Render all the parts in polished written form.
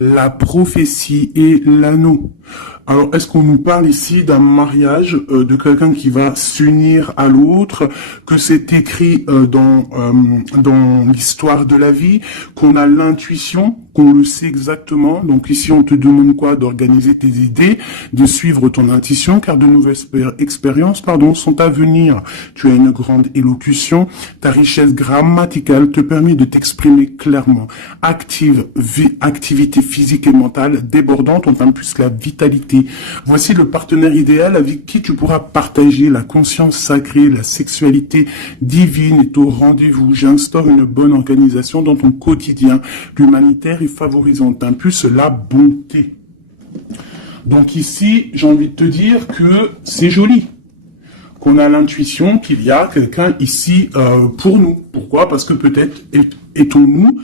la prophétie et l'anneau. Alors, est-ce qu'on nous parle ici d'un mariage de quelqu'un qui va s'unir à l'autre, que c'est écrit dans l'histoire de la vie, qu'on a l'intuition, qu'on le sait exactement. Donc ici, on te demande quoi? D'organiser tes idées, de suivre ton intuition, car de nouvelles expériences, sont à venir. Tu as une grande élocution. Ta richesse grammaticale te permet de t'exprimer clairement. Activité physique et mentale débordante, on t'impulse la vitalité. Voici le partenaire idéal avec qui tu pourras partager la conscience sacrée, la sexualité divine est au rendez-vous. J'instaure une bonne organisation dans ton quotidien. L'humanitaire est favorisant, t'impulse la bonté. Donc ici, j'ai envie de te dire que c'est joli. Qu'on a l'intuition qu'il y a quelqu'un ici pour nous. Pourquoi? Parce que peut-être étions-nous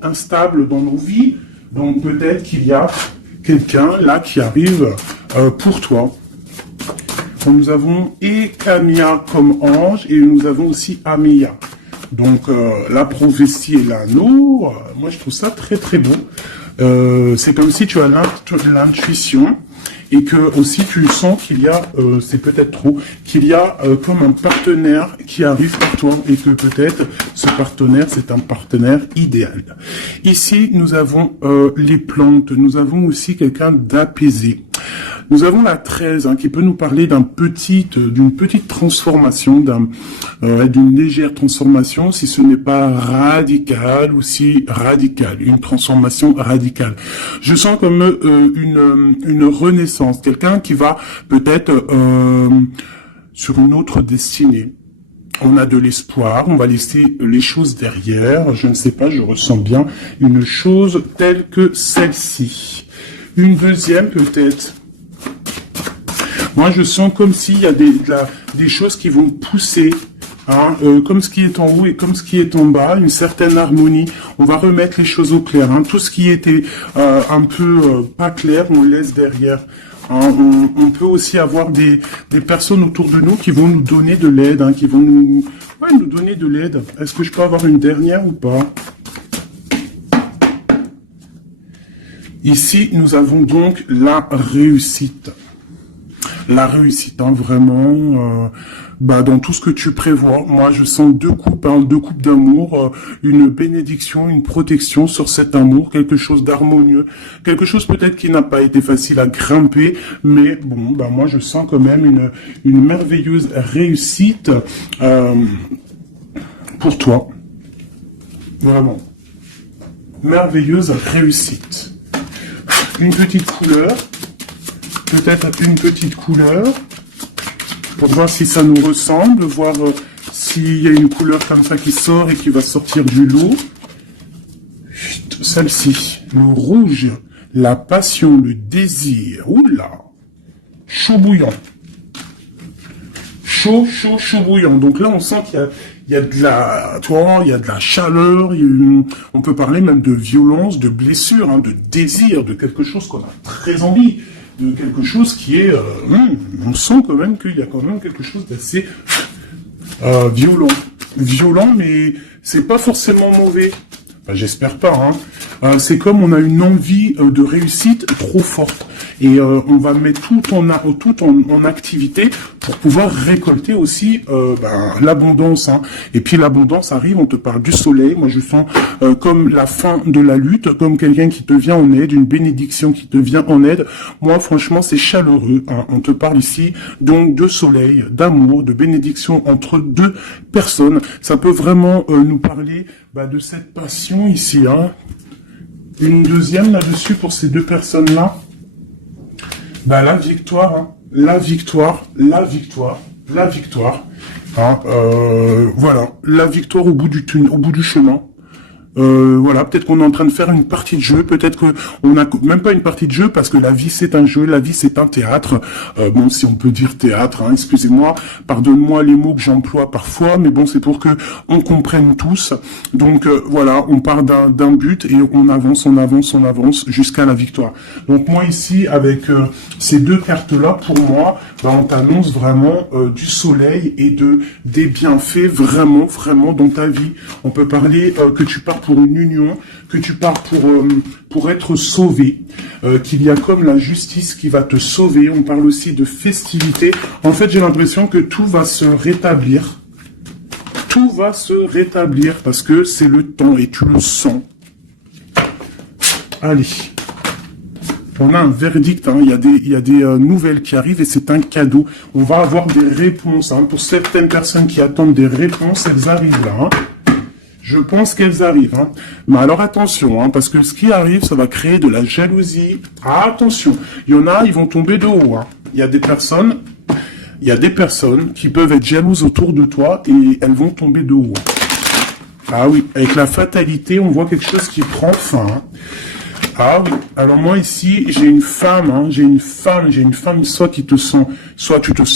instables dans nos vies. Donc peut-être qu'il y a quelqu'un là qui arrive pour toi. Nous avons Ekamia comme ange et nous avons aussi Amia. Donc la prophétie et l'anneau, moi je trouve ça très très bon. C'est comme si tu as l'intuition et que aussi tu sens qu'il y a, c'est peut-être trop, qu'il y a comme un partenaire qui arrive par toi et que peut-être ce partenaire c'est un partenaire idéal. Ici nous avons les plantes, nous avons aussi quelqu'un d'apaisé. Nous avons la 13 qui peut nous parler d'une petite transformation, d'une légère transformation, si ce n'est pas radical ou si radical, une transformation radicale. Je sens comme une renaissance, quelqu'un qui va peut-être sur une autre destinée. On a de l'espoir, on va laisser les choses derrière, je ne sais pas, je ressens bien une chose telle que celle-ci. Une deuxième peut-être. Moi, je sens comme s'il y a des choses qui vont pousser, comme ce qui est en haut et comme ce qui est en bas, une certaine harmonie. On va remettre les choses au clair. Tout ce qui était un peu pas clair, on le laisse derrière. On peut aussi avoir des personnes autour de nous qui vont nous donner de l'aide, qui vont nous donner de l'aide. Est-ce que je peux avoir une dernière ou pas? Ici, nous avons donc la réussite. La réussite, vraiment, dans tout ce que tu prévois. Moi, je sens deux coupes d'amour, une bénédiction, une protection sur cet amour, quelque chose d'harmonieux, quelque chose peut-être qui n'a pas été facile à grimper, mais bon, moi, je sens quand même une merveilleuse réussite pour toi. Vraiment. Merveilleuse réussite. Une petite couleur. Peut-être une petite couleur, pour voir si ça nous ressemble, voir s'il y a une couleur comme ça qui sort et qui va sortir du lot. Celle-ci, le rouge, la passion, le désir, oula, chaud bouillant. Chaud bouillant. Donc là, on sent qu'il y a de la chaleur, on peut parler même de violence, de blessure, de désir, de quelque chose qu'on a très envie. De quelque chose qui est... on sent quand même qu'il y a quand même quelque chose d'assez violent. Violent, mais c'est pas forcément mauvais. J'espère pas. C'est comme on a une envie de réussite trop forte. Et on va mettre tout en activité pour pouvoir récolter aussi l'abondance. Et puis l'abondance arrive, on te parle du soleil. Moi je sens comme la fin de la lutte, comme quelqu'un qui te vient en aide, une bénédiction qui te vient en aide. Moi franchement c'est chaleureux. On te parle ici donc de soleil, d'amour, de bénédiction entre deux personnes. Ça peut vraiment nous parler de cette passion ici. Une deuxième là-dessus pour ces deux personnes-là. La victoire, la victoire. Voilà, la victoire au bout du chemin. Voilà, peut-être qu'on est en train de faire une partie de jeu, peut-être que on n'a même pas une partie de jeu parce que la vie c'est un jeu, la vie c'est un théâtre. Bon, si on peut dire théâtre, excusez-moi, pardonne-moi les mots que j'emploie parfois, mais bon, c'est pour que on comprenne tous. Donc voilà, on part d'un but et on avance jusqu'à la victoire. Donc moi ici, avec ces deux cartes-là, pour moi, on t'annonce vraiment du soleil et des bienfaits vraiment dans ta vie. On peut parler que tu partes pour une union, que tu pars pour être sauvé, qu'il y a comme la justice qui va te sauver. On parle aussi de festivité. En fait, j'ai l'impression que tout va se rétablir. Tout va se rétablir parce que c'est le temps et tu le sens. Allez. On a un verdict, hein. Il y a des nouvelles qui arrivent et c'est un cadeau. On va avoir des réponses. Hein. Pour certaines personnes qui attendent des réponses, elles arrivent là. Hein. Je pense qu'elles arrivent. Hein. Mais alors attention, hein, parce que ce qui arrive, ça va créer de la jalousie. Ah, attention, il y en a, ils vont tomber de haut. Hein. Il y a des personnes qui peuvent être jalouses autour de toi et elles vont tomber de haut. Ah oui, avec la fatalité, on voit quelque chose qui prend fin. Hein. Ah oui, alors moi ici, j'ai une femme, soit tu te sens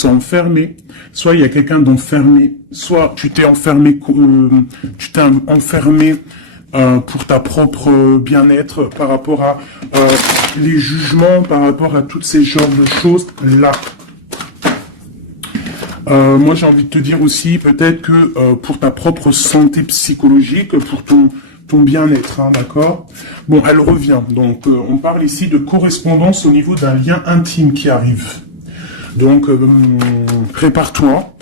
enfermé, soit il y a quelqu'un d'enfermé, soit tu t'es enfermé, pour ta propre bien-être par rapport à les jugements, par rapport à toutes ces genres de choses là. Moi j'ai envie de te dire aussi peut-être que pour ta propre santé psychologique, pour ton bien-être, hein, d'accord. Bon, elle revient. Donc, on parle ici de correspondance au niveau d'un lien intime qui arrive. Donc, prépare-toi.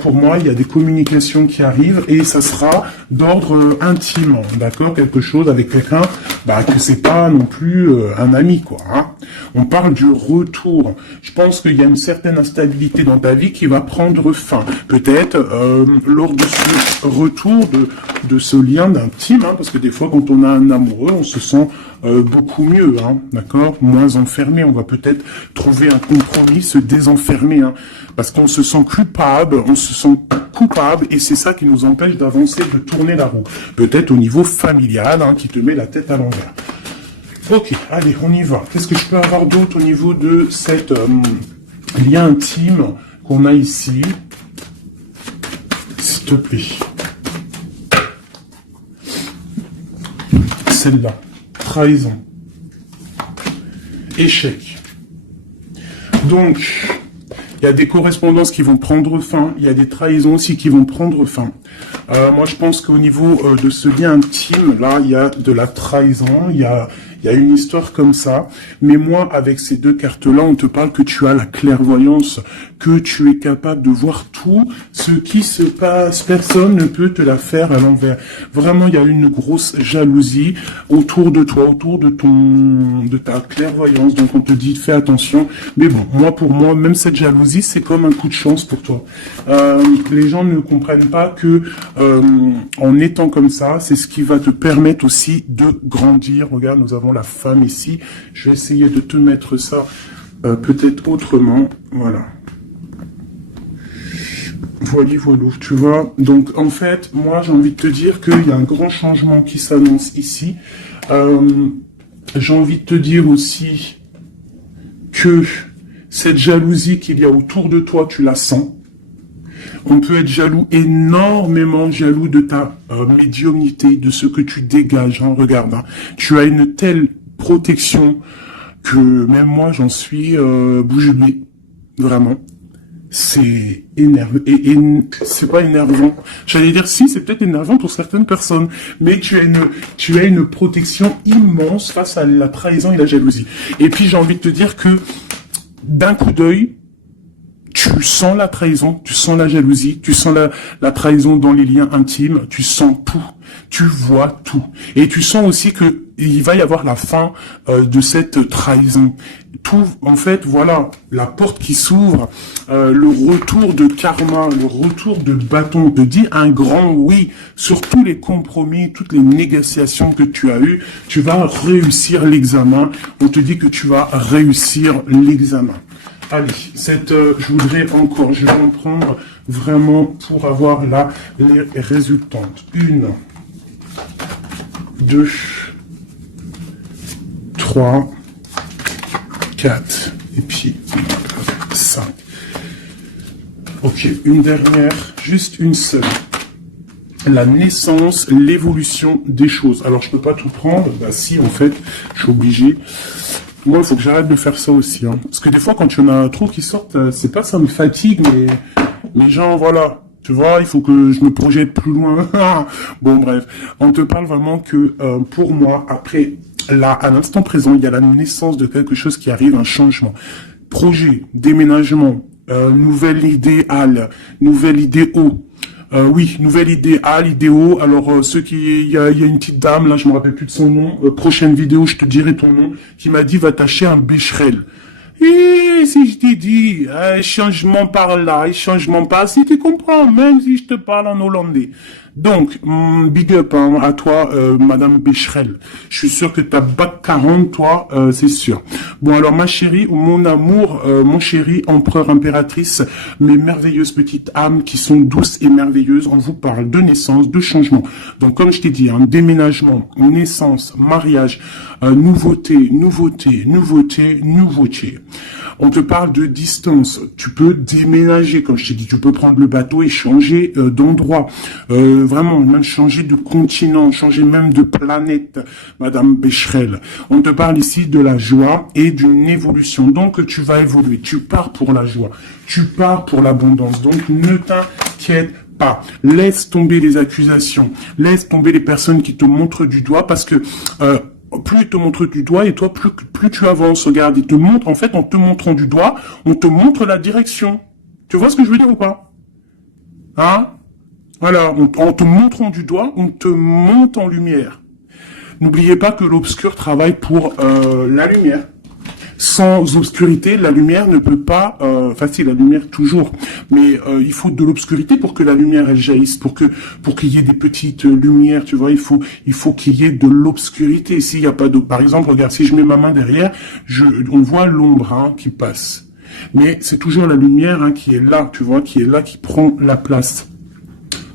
Pour moi, il y a des communications qui arrivent et ça sera d'ordre intime, d'accord. Quelque chose avec quelqu'un, que c'est pas non plus un ami, quoi. Hein. On parle du retour. Je pense qu'il y a une certaine instabilité dans ta vie qui va prendre fin. Peut-être lors de ce retour de ce lien d'intime, hein, parce que des fois, quand on a un amoureux, on se sent beaucoup mieux, hein, d'accord, moins enfermé. On va peut-être trouver un compromis, se désenfermer, hein, parce qu'on se sent coupable, et c'est ça qui nous empêche d'avancer, de tourner la roue. Peut-être au niveau familial, hein, qui te met la tête à l'envers. Ok, allez, on y va. Qu'est-ce que je peux avoir d'autre au niveau de cette lien intime qu'on a ici? S'il te plaît. Celle-là. Trahison. Échec. Donc, il y a des correspondances qui vont prendre fin. Il y a des trahisons aussi qui vont prendre fin. Moi, je pense qu'au niveau de ce lien intime, là, il y a de la trahison. Il y a une histoire comme ça. Mais moi, avec ces deux cartes-là, on te parle que tu as la clairvoyance, que tu es capable de voir tout ce qui se passe. Personne ne peut te la faire à l'envers. Vraiment, il y a une grosse jalousie autour de toi, autour de ta clairvoyance. Donc, on te dit, fais attention. Mais bon, pour moi, même cette jalousie, c'est comme un coup de chance pour toi. Les gens ne comprennent pas que en étant comme ça, c'est ce qui va te permettre aussi de grandir. Regarde, nous avons la femme ici. Je vais essayer de te mettre ça peut-être autrement. Voilà. Voilà, tu vois. Donc, en fait, moi, j'ai envie de te dire qu'il y a un grand changement qui s'annonce ici. J'ai envie de te dire aussi que cette jalousie qu'il y a autour de toi, tu la sens. On peut être jaloux, énormément jaloux de ta médiumnité, de ce que tu dégages. Hein, regarde, hein. Tu as une telle protection que même moi, j'en suis bouche bée. Vraiment. C'est énervant. Et c'est pas énervant. J'allais dire, si, c'est peut-être énervant pour certaines personnes. Mais tu as une protection immense face à la trahison et la jalousie. Et puis, j'ai envie de te dire que d'un coup d'œil, tu sens la trahison, tu sens la jalousie, tu sens la trahison dans les liens intimes, tu sens tout, tu vois tout. Et tu sens aussi que il va y avoir la fin de cette trahison. Tout, en fait, voilà, la porte qui s'ouvre, le retour de karma, le retour de bâton, on te dit un grand oui sur tous les compromis, toutes les négociations que tu as eues, tu vas réussir l'examen, on te dit que tu vas réussir l'examen. Allez, je vais en prendre vraiment pour avoir là les résultantes. 1, 2, 3, 4, et puis 5. Ok, une dernière, juste une seule. La naissance, l'évolution des choses. Alors, je peux pas tout prendre. Bah si, en fait, je suis obligé. Moi, il faut que j'arrête de faire ça aussi. Hein. Parce que des fois, quand il y en a trop qui sortent, c'est pas ça me fatigue, mais genre, voilà. Tu vois, il faut que je me projette plus loin. Bon, bref. On te parle vraiment que, pour moi, après, là, à l'instant présent, il y a la naissance de quelque chose qui arrive, un changement. Projet, déménagement, nouvelle idéale, nouvelle idéo. Oui, nouvelle idéale, idéo. Alors, il y a une petite dame, là, je me rappelle plus de son nom. Prochaine vidéo, je te dirai ton nom, qui m'a dit, va t'acheter un Becherel. Et si je t'ai dit, changement par là, changement par si tu comprends, même si je te parle en hollandais. Donc, big up hein, à toi, Madame Becherel. Je suis sûr que t'as bac 40, toi, c'est sûr. Bon, alors, ma chérie, mon amour, mon chéri, empereur, impératrice, mes merveilleuses petites âmes qui sont douces et merveilleuses, on vous parle de naissance, de changement. Donc, comme je t'ai dit, hein, déménagement, naissance, mariage, nouveauté, nouveauté, nouveauté, nouveauté. On te parle de distance. Tu peux déménager, comme je t'ai dit. Tu peux prendre le bateau et changer d'endroit. Vraiment, même changer de continent, changer même de planète, Madame Becherel. On te parle ici de la joie et d'une évolution. Donc, tu vas évoluer. Tu pars pour la joie. Tu pars pour l'abondance. Donc, ne t'inquiète pas. Laisse tomber les accusations. Laisse tomber les personnes qui te montrent du doigt parce que... plus ils te montrent du doigt et toi, plus tu avances. Regarde, ils te montrent, en fait, en te montrant du doigt, on te montre la direction. Tu vois ce que je veux dire ou pas? Hein? Voilà, en te montrant du doigt, on te monte en lumière. N'oubliez pas que l'obscur travaille pour la lumière. Sans obscurité, la lumière ne peut pas... si, la lumière toujours. Mais il faut de l'obscurité pour que la lumière, elle jaillisse. Pour qu'il y ait des petites lumières, tu vois, il faut qu'il y ait de l'obscurité. S'il n'y a pas d'eau... Par exemple, regarde, si je mets ma main derrière, on voit l'ombre hein, qui passe. Mais c'est toujours la lumière hein, qui est là, tu vois, qui est là, qui prend la place.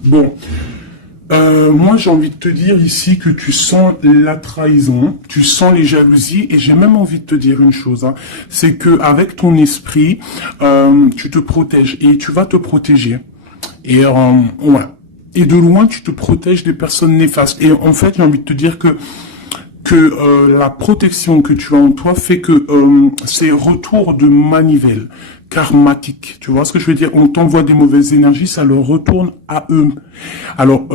Bon... moi, j'ai envie de te dire ici que tu sens la trahison, tu sens les jalousies, et j'ai même envie de te dire une chose, hein, c'est que avec ton esprit, tu te protèges et tu vas te protéger. Et ouais. Et de loin, tu te protèges des personnes néfastes. Et en fait, j'ai envie de te dire que la protection que tu as en toi fait que c'est retour de manivelle karmatique. Tu vois ce que je veux dire? On t'envoie des mauvaises énergies, ça leur retourne à eux. Alors,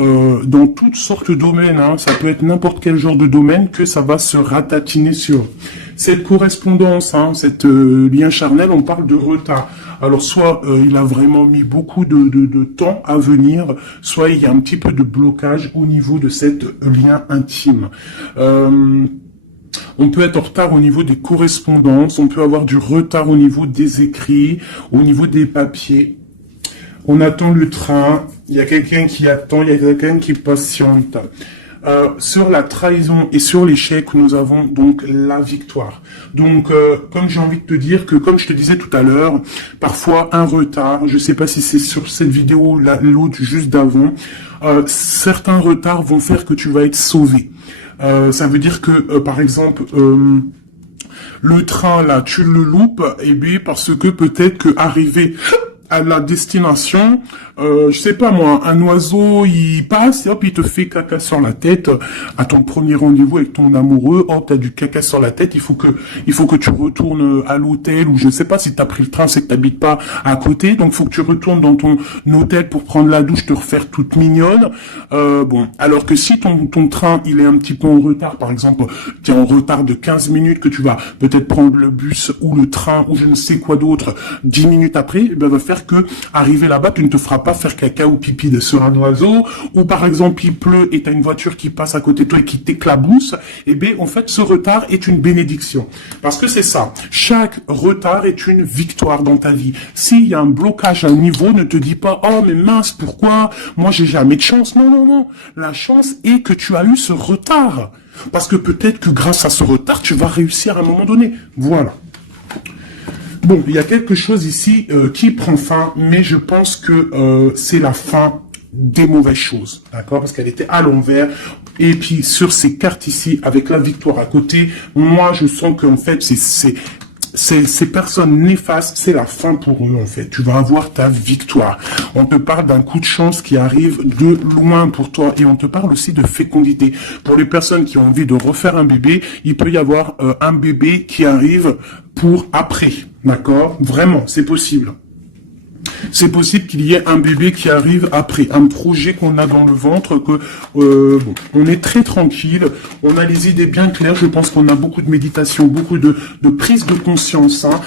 dans toutes sortes de domaines, hein, ça peut être n'importe quel genre de domaine que ça va se ratatiner sur. Cette correspondance, hein, cette lien charnel, on parle de retard. Alors, soit il a vraiment mis beaucoup de temps à venir, soit il y a un petit peu de blocage au niveau de cette lien intime. On peut être en retard au niveau des correspondances, on peut avoir du retard au niveau des écrits, au niveau des papiers. On attend le train, il y a quelqu'un qui attend, il y a quelqu'un qui patiente. Sur la trahison et sur l'échec, nous avons donc la victoire. Donc, comme j'ai envie de te dire que, comme je te disais tout à l'heure, parfois un retard, je sais pas si c'est sur cette vidéo, l'autre juste d'avant, certains retards vont faire que tu vas être sauvé. Ça veut dire que, par exemple, le train, là, tu le loupes, et bien, parce que peut-être que arrivé à la destination, je sais pas moi, un oiseau, il passe, et hop, il te fait caca sur la tête, à ton premier rendez-vous avec ton amoureux, hop, t'as du caca sur la tête, il faut que tu retournes à l'hôtel, ou je sais pas, si t'as pris le train, c'est que t'habites pas à côté, donc faut que tu retournes dans ton hôtel pour prendre la douche, te refaire toute mignonne, bon, alors que si ton train, il est un petit peu en retard, par exemple, t'es en retard de 15 minutes, que tu vas peut-être prendre le bus, ou le train, ou je ne sais quoi d'autre, 10 minutes après, eh ben, va faire que, arrivé là-bas, tu ne te feras pas faire caca ou pipi sur un oiseau, ou par exemple il pleut et t'as une voiture qui passe à côté de toi et qui t'éclabousse, et bien en fait ce retard est une bénédiction. Parce que c'est ça, chaque retard est une victoire dans ta vie. S'il y a un blocage à un niveau, ne te dis pas, oh mais mince, pourquoi? Moi j'ai jamais de chance. Non, non, non. La chance est que tu as eu ce retard. Parce que peut-être que grâce à ce retard, tu vas réussir à un moment donné. Voilà. Bon, il y a quelque chose ici qui prend fin, mais je pense que c'est la fin des mauvaises choses, d'accord? Parce qu'elle était à l'envers. Et puis, sur ces cartes ici, avec la victoire à côté, moi, je sens qu'en fait, ces personnes néfastes, c'est la fin pour eux, en fait. Tu vas avoir ta victoire. On te parle d'un coup de chance qui arrive de loin pour toi. Et on te parle aussi de fécondité. Pour les personnes qui ont envie de refaire un bébé, il peut y avoir un bébé qui arrive pour après. D'accord? Vraiment, c'est possible. C'est possible qu'il y ait un bébé qui arrive après, un projet qu'on a dans le ventre, que bon, on est très tranquille, on a les idées bien claires. Je pense qu'on a beaucoup de méditation, beaucoup de prise de conscience hein,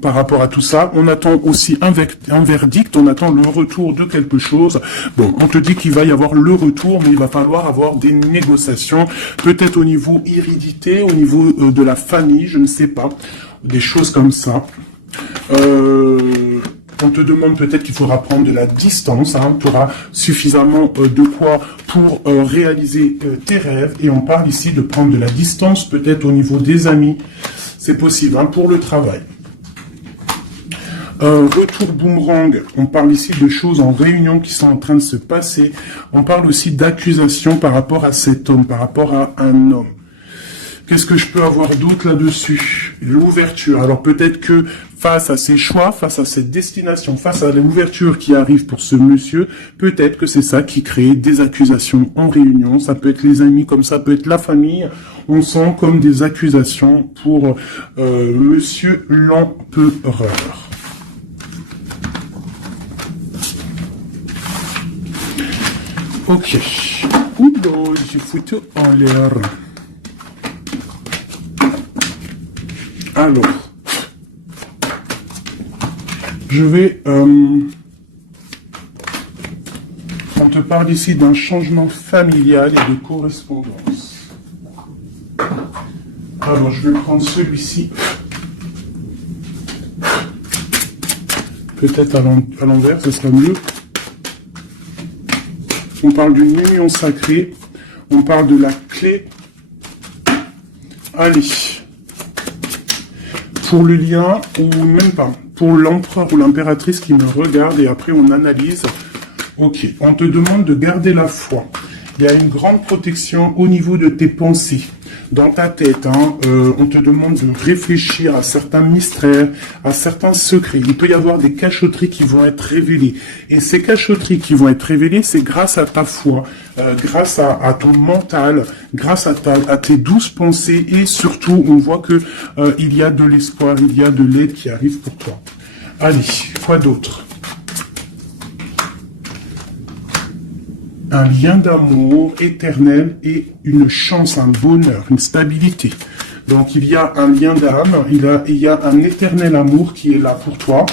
par rapport à tout ça. On attend aussi un verdict, on attend le retour de quelque chose. Bon, on te dit qu'il va y avoir le retour, mais il va falloir avoir des négociations, peut-être au niveau hérédité, au niveau de la famille, je ne sais pas, des choses comme ça. On te demande peut-être qu'il faudra prendre de la distance, hein, tu auras suffisamment de quoi pour réaliser tes rêves, et on parle ici de prendre de la distance, peut-être au niveau des amis, c'est possible, hein, pour le travail. Retour boomerang, on parle ici de choses en réunion qui sont en train de se passer, on parle aussi d'accusations par rapport à cet homme, par rapport à un homme. Qu'est-ce que je peux avoir d'autre là-dessus? L'ouverture. Alors peut-être que face à ses choix, face à cette destination, face à l'ouverture qui arrive pour ce monsieur, peut-être que c'est ça qui crée des accusations en réunion. Ça peut être les amis, comme ça peut être la famille. On sent comme des accusations pour monsieur l'empereur. Ok. Oula, j'ai foutu en l'air. Alors, je vais... on te parle ici d'un changement familial et de correspondance. Alors, je vais prendre celui-ci. Peut-être à l'envers, ce sera mieux. On parle d'une union sacrée. On parle de la clé. Allez. Pour le lien, ou même pas, pour l'empereur ou l'impératrice qui me regarde, et après on analyse. Ok, on te demande de garder la foi. Il y a une grande protection au niveau de tes pensées, dans ta tête. Hein, on te demande de réfléchir à certains mystères, à certains secrets. Il peut y avoir des cachotteries qui vont être révélées. Et ces cachotteries qui vont être révélées, c'est grâce à ta foi, grâce à ton mental, grâce à tes douces pensées. Et surtout, on voit que il y a de l'espoir, il y a de l'aide qui arrive pour toi. Allez, quoi d'autre? Un lien d'amour éternel et une chance, un bonheur, une stabilité. Donc il y a un lien d'âme, il y a un éternel amour qui est là pour toi.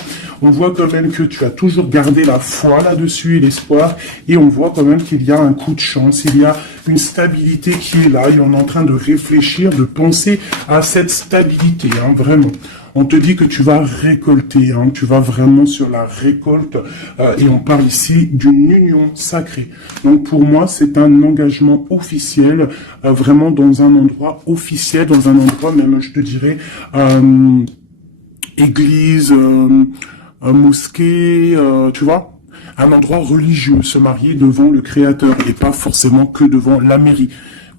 On voit quand même que tu as toujours gardé la foi là-dessus et l'espoir. Et on voit quand même qu'il y a un coup de chance, il y a une stabilité qui est là. Et on est en train de réfléchir, de penser à cette stabilité, hein, vraiment. On te dit que tu vas récolter, hein, tu vas vraiment sur la récolte, et on parle ici d'une union sacrée. Donc pour moi, c'est un engagement officiel, vraiment dans un endroit officiel, dans un endroit même, je te dirais, église, mosquée, tu vois, un endroit religieux, se marier devant le Créateur et pas forcément que devant la mairie.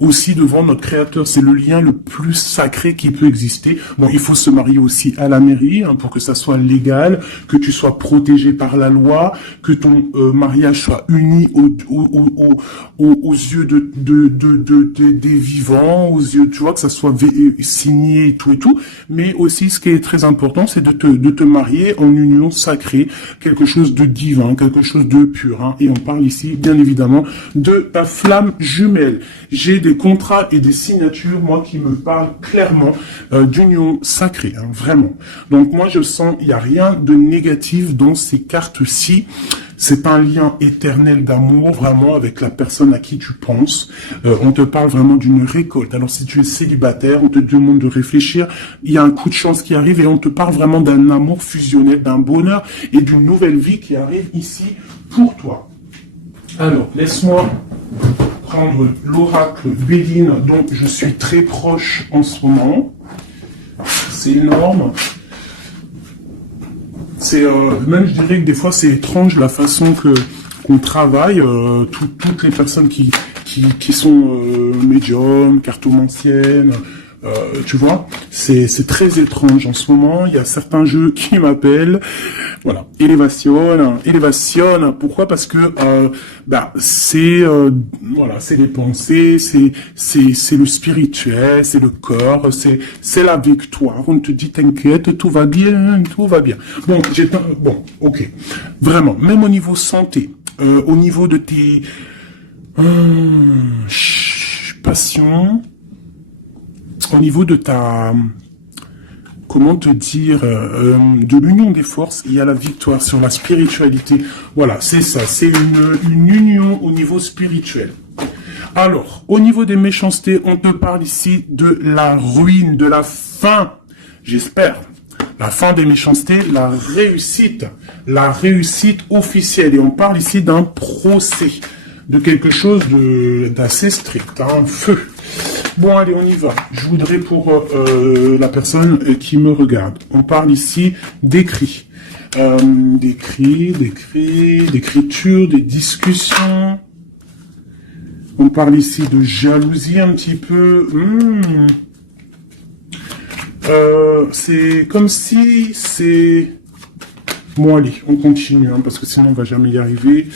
Aussi devant notre Créateur, c'est le lien le plus sacré qui peut exister. Bon, il faut se marier aussi à la mairie, hein, pour que ça soit légal, que tu sois protégé par la loi, que ton mariage soit uni aux yeux des vivants, aux yeux, tu vois, que ça soit signé et tout. Mais aussi, ce qui est très important, c'est de te marier en union sacrée, quelque chose de divin, quelque chose de pur. Hein. Et on parle ici, bien évidemment, de ta flamme jumelle. J'ai des contrats et des signatures, moi, qui me parlent clairement d'union sacrée, hein, vraiment. Donc moi, je sens, il n'y a rien de négatif dans ces cartes-ci. C'est un lien éternel d'amour, vraiment, avec la personne à qui tu penses. On te parle vraiment d'une récolte. Alors, si tu es célibataire, on te demande de réfléchir. Il y a un coup de chance qui arrive et on te parle vraiment d'un amour fusionnel, d'un bonheur et d'une nouvelle vie qui arrive ici pour toi. Alors, laisse-moi prendre l'oracle Béline dont je suis très proche en ce moment. C'est énorme. C'est même, je dirais que des fois c'est étrange la façon qu'on travaille. Toutes les personnes qui sont médiums, cartomanciennes, tu vois, c'est très étrange en ce moment. Il y a certains jeux qui m'appellent. Voilà, élévation. Pourquoi? Parce que c'est voilà, c'est les pensées, c'est le spirituel, c'est le corps, c'est la victoire. On te dit t'inquiète, tout va bien, tout va bien. Bon, ok, vraiment, même au niveau santé, au niveau de tes passions, au niveau de ta, comment te dire, de l'union des forces, il y a la victoire sur la spiritualité. Voilà, c'est ça, c'est une union au niveau spirituel. Alors, au niveau des méchancetés, on te parle ici de la ruine, de la fin, j'espère. La fin des méchancetés, la réussite officielle. Et on parle ici d'un procès, de quelque chose d'assez strict, un feu. Bon, allez, on y va. Je voudrais pour la personne qui me regarde. On parle ici d'écrits. D'écriture, des discussions. On parle ici de jalousie un petit peu. C'est comme si c'est... Bon, allez, on continue, hein, parce que sinon on va jamais y arriver.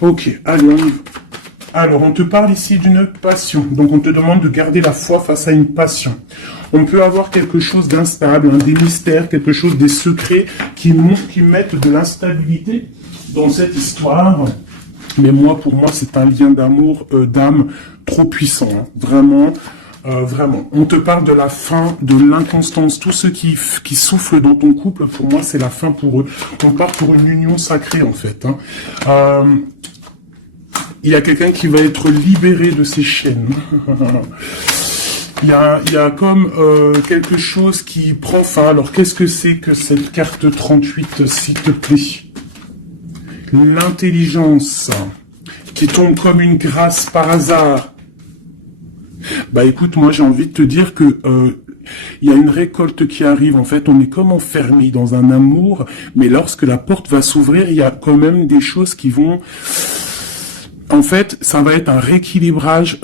Ok, allez, on y va. Alors, on te parle ici d'une passion. Donc, on te demande de garder la foi face à une passion. On peut avoir quelque chose d'instable, des mystères, quelque chose, des secrets qui mettent de l'instabilité dans cette histoire. Mais pour moi, c'est un lien d'amour, d'âme trop puissant. Hein. Vraiment. On te parle de la fin, de l'inconstance, tous ceux qui soufflent dans ton couple, pour moi, c'est la fin pour eux. On part pour une union sacrée, en fait. Hein. Il y a quelqu'un qui va être libéré de ses chaînes. Il y a comme quelque chose qui prend fin. Alors, qu'est-ce que c'est que cette carte 38, s'il te plaît? L'intelligence qui tombe comme une grâce par hasard. Bah écoute, moi j'ai envie de te dire que il y a une récolte qui arrive. En fait, on est comme enfermé dans un amour, mais lorsque la porte va s'ouvrir, il y a quand même des choses qui vont... En fait, ça va être un rééquilibrage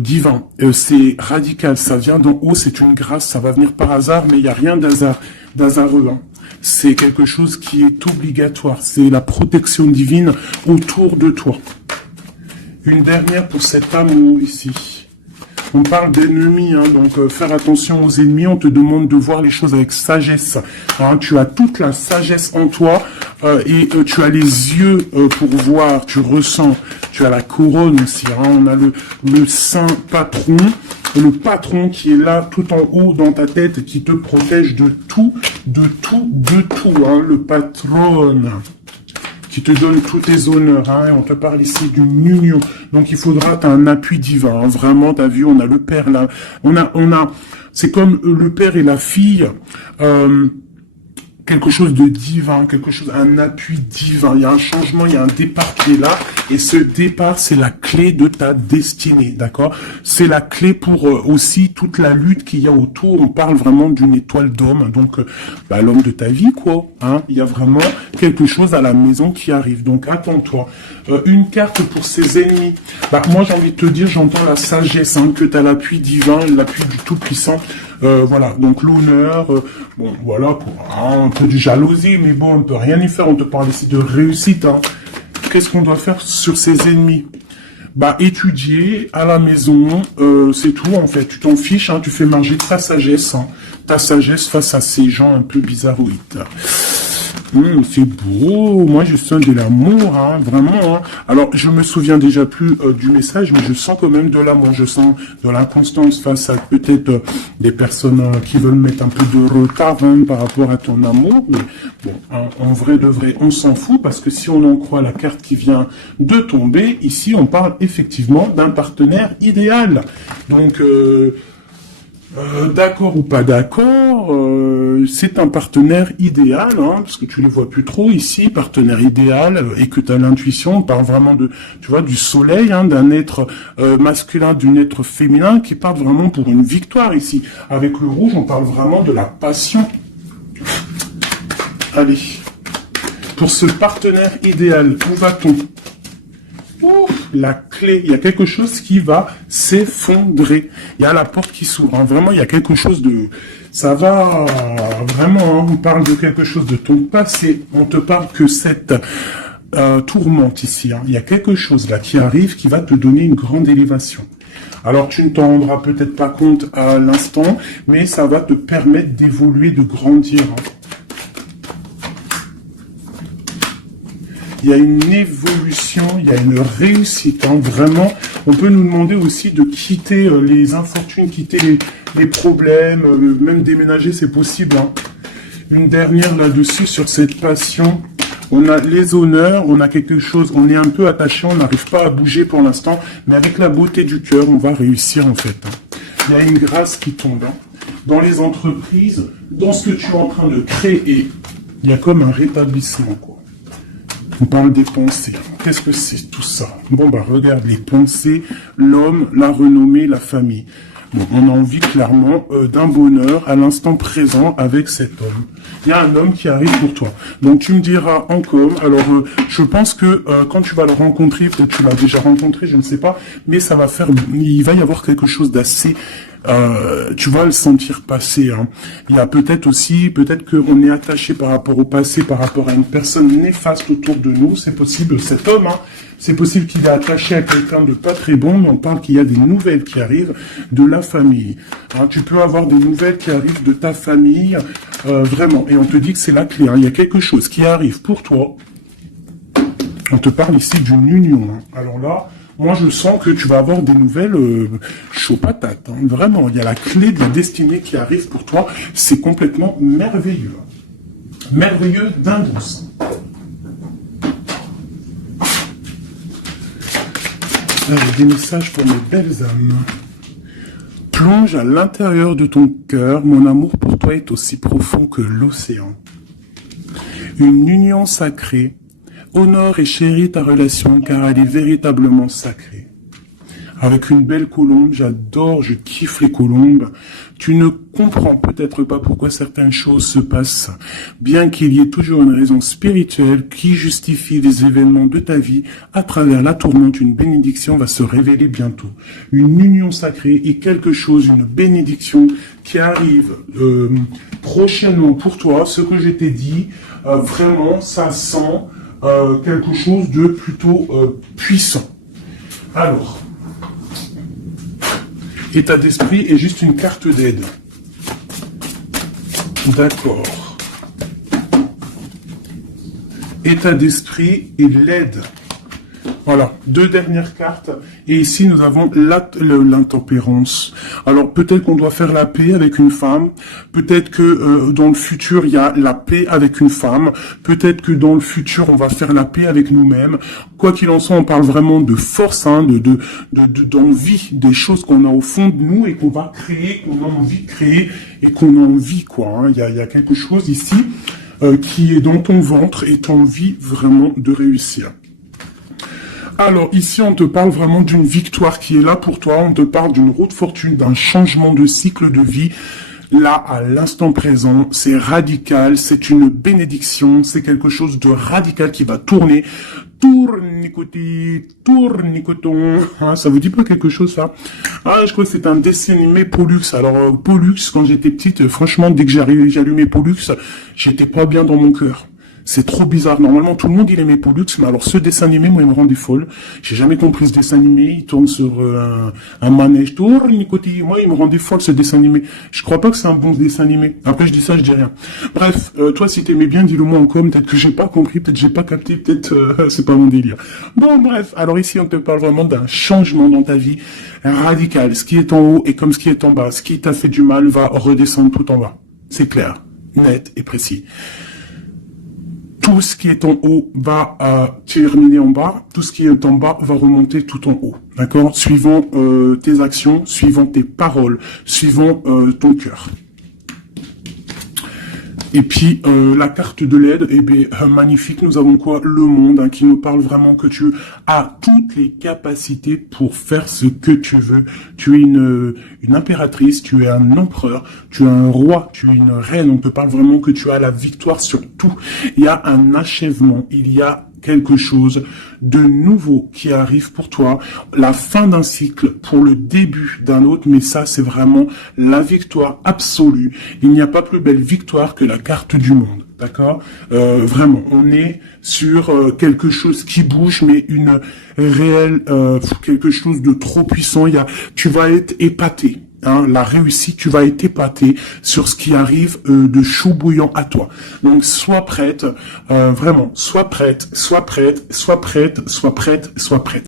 divin. C'est radical, ça vient d'en haut, c'est une grâce, ça va venir par hasard, mais il n'y a rien d'hasardeux. Hein. C'est quelque chose qui est obligatoire. C'est la protection divine autour de toi. Une dernière pour cet amour ici. On parle d'ennemis, hein, donc faire attention aux ennemis. On te demande de voir les choses avec sagesse. Hein, tu as toute la sagesse en toi et tu as les yeux pour voir, tu ressens. Tu as la couronne aussi. Hein, on a le saint patron, le patron qui est là tout en haut dans ta tête, qui te protège de tout. Hein, le patron qui te donne tous tes honneurs, hein, et on te parle ici d'une union. Donc il faudra, t'as un appui divin, hein, vraiment, t'as vu, on a le père là, on a, c'est comme le père et la fille, quelque chose de divin, un appui divin. Il y a un changement, il y a un départ qui est là. Et ce départ, c'est la clé de ta destinée, d'accord? C'est la clé pour aussi toute la lutte qu'il y a autour. On parle vraiment d'une étoile d'homme. Donc, l'homme de ta vie, quoi. Hein? Il y a vraiment quelque chose à la maison qui arrive. Donc, attends-toi. Une carte pour ses ennemis. Moi, j'ai envie de te dire, j'entends la sagesse, hein, que tu as l'appui divin, l'appui du Tout-Puissant. Voilà, donc l'honneur, bon, voilà, un peu de jalousie, mais bon, on peut rien y faire, on te parle ici de réussite, hein. Qu'est-ce qu'on doit faire sur ses ennemis? Étudier à la maison, c'est tout, en fait, tu t'en fiches, hein, tu fais marcher ta sagesse face à ces gens un peu bizarroïdes. C'est beau, moi je sens de l'amour, hein, vraiment. Hein. Alors je me souviens déjà plus du message, mais je sens quand même de l'amour, je sens de l'inconstance face à peut-être des personnes qui veulent mettre un peu de retard hein, par rapport à ton amour. Mais bon, hein, en vrai de vrai, on s'en fout parce que si on en croit la carte qui vient de tomber, ici on parle effectivement d'un partenaire idéal. Donc d'accord ou pas d'accord, c'est un partenaire idéal, hein, parce que tu les vois plus trop ici, partenaire idéal, et que tu as l'intuition, on parle vraiment de, tu vois, du soleil, hein, d'un être masculin, d'un être féminin, qui parle vraiment pour une victoire ici. Avec le rouge, on parle vraiment de la passion. Allez, pour ce partenaire idéal, où va-t-on? Ouf. la clé. Il y a quelque chose qui va s'effondrer. Il y a la porte qui s'ouvre. Hein. Vraiment, il y a quelque chose de... Ça va vraiment, hein, on parle de quelque chose de ton passé. On te parle que cette tourmente ici. Hein. Il y a quelque chose là qui arrive qui va te donner une grande élévation. Alors, tu ne t'en rendras peut-être pas compte à l'instant, mais ça va te permettre d'évoluer, de grandir. Hein. Il y a une évolution, il y a une réussite. Hein. Vraiment, on peut nous demander aussi de quitter les infortunes, quitter les problèmes, même déménager, c'est possible. Hein. Une dernière là-dessus sur cette passion. On a les honneurs, on a quelque chose, on est un peu attaché, on n'arrive pas à bouger pour l'instant, mais avec la beauté du cœur, on va réussir en fait. Il y a une grâce qui tombe. Hein. Dans les entreprises, dans ce que tu es en train de créer, il y a comme un rétablissement, quoi. On parle des pensées. Qu'est-ce que c'est tout ça? Bon, bah regarde, les pensées, l'homme, la renommée, la famille. Bon, on a envie clairement d'un bonheur à l'instant présent avec cet homme. Il y a un homme qui arrive pour toi. Donc tu me diras en com. Alors je pense que quand tu vas le rencontrer, peut-être tu l'as déjà rencontré, je ne sais pas, mais ça va faire, il va y avoir quelque chose d'assez, tu vas le sentir passer. Hein. Il y a peut-être aussi, peut-être qu'on est attaché par rapport au passé, par rapport à une personne néfaste autour de nous. C'est possible, cet homme. Hein, c'est possible qu'il est attaché à quelqu'un de pas très bon, mais on parle qu'il y a des nouvelles qui arrivent de la famille. Hein, tu peux avoir des nouvelles qui arrivent de ta famille, vraiment. Et on te dit que c'est la clé. Hein. Il y a quelque chose qui arrive pour toi. On te parle ici d'une union. Hein. Alors là, moi je sens que tu vas avoir des nouvelles chaud patate. Hein. Vraiment, il y a la clé de la destinée qui arrive pour toi. C'est complètement merveilleux. Merveilleux d'indouce. Des messages pour mes belles âmes. Plonge à l'intérieur de ton cœur. Mon amour pour toi est aussi profond que l'océan. Une union sacrée. Honore et chéris ta relation car elle est véritablement sacrée. Avec une belle colombe, j'adore, je kiffe les colombes. Tu ne comprends peut-être pas pourquoi certaines choses se passent, bien qu'il y ait toujours une raison spirituelle qui justifie les événements de ta vie. À travers la tourmente, une bénédiction va se révéler bientôt. Une union sacrée et quelque chose, une bénédiction qui arrive prochainement pour toi. Ce que je t'ai dit, vraiment, ça sent quelque chose de plutôt puissant. Alors, état d'esprit est juste une carte d'aide. D'accord. État d'esprit et l'aide. Voilà, deux dernières cartes. Et ici, nous avons l'intempérance. Alors, peut-être qu'on doit faire la paix avec une femme. Peut-être que dans le futur, il y a la paix avec une femme. Peut-être que dans le futur, on va faire la paix avec nous-mêmes. Quoi qu'il en soit, on parle vraiment de force, hein, d'envie, des choses qu'on a au fond de nous et qu'on va créer, qu'on a envie de créer et qu'on a envie, quoi. Hein. Il y a quelque chose ici qui est dans ton ventre et tu as envie vraiment de réussir. Alors, ici, on te parle vraiment d'une victoire qui est là pour toi. On te parle d'une roue de fortune, d'un changement de cycle de vie. Là, à l'instant présent, c'est radical, c'est une bénédiction, c'est quelque chose de radical qui va tourner. Tournicotis, tournicoton. Hein, ça vous dit pas quelque chose, ça? Ah, je crois que c'est un dessin animé Pollux. Alors, Pollux, quand j'étais petite, franchement, dès que j'allumais Pollux, j'étais pas bien dans mon cœur. C'est trop bizarre. Normalement, tout le monde, il aimait Pollux, mais alors ce dessin animé, moi, il me rendait folle. J'ai jamais compris ce dessin animé. Il tourne sur un manège. Tournicotis. Moi, il me rendait folle, ce dessin animé. Je crois pas que c'est un bon dessin animé. Après, je dis ça, je dis rien. Bref, toi, si t'aimais bien, dis-le moi en com. Peut-être que j'ai pas compris, peut-être que j'ai pas capté, peut-être c'est pas mon délire. Bon, bref. Alors ici, on te parle vraiment d'un changement dans ta vie radical. Ce qui est en haut est comme ce qui est en bas. Ce qui t'a fait du mal va redescendre tout en bas. C'est clair, net et précis. Tout ce qui est en haut va terminer en bas, tout ce qui est en bas va remonter tout en haut, d'accord? Suivant tes actions, suivant tes paroles, suivant ton cœur. Et puis, la carte de l'aide, eh bien, magnifique, nous avons quoi? Le monde, hein, qui nous parle vraiment que tu as toutes les capacités pour faire ce que tu veux. Tu es une impératrice, tu es un empereur, tu es un roi, tu es une reine. On te parle vraiment que tu as la victoire sur tout. Il y a un achèvement, il y a quelque chose de nouveau qui arrive pour toi, la fin d'un cycle pour le début d'un autre, mais ça c'est vraiment la victoire absolue. Il n'y a pas plus belle victoire que la carte du monde, d'accord? Vraiment, on est sur quelque chose qui bouge, mais une réelle, quelque chose de trop puissant. Tu vas être épaté. Hein, la réussite, tu vas être épaté sur ce qui arrive de chaud bouillant à toi. Donc, sois prête, vraiment, sois prête, sois prête, sois prête, sois prête, sois prête.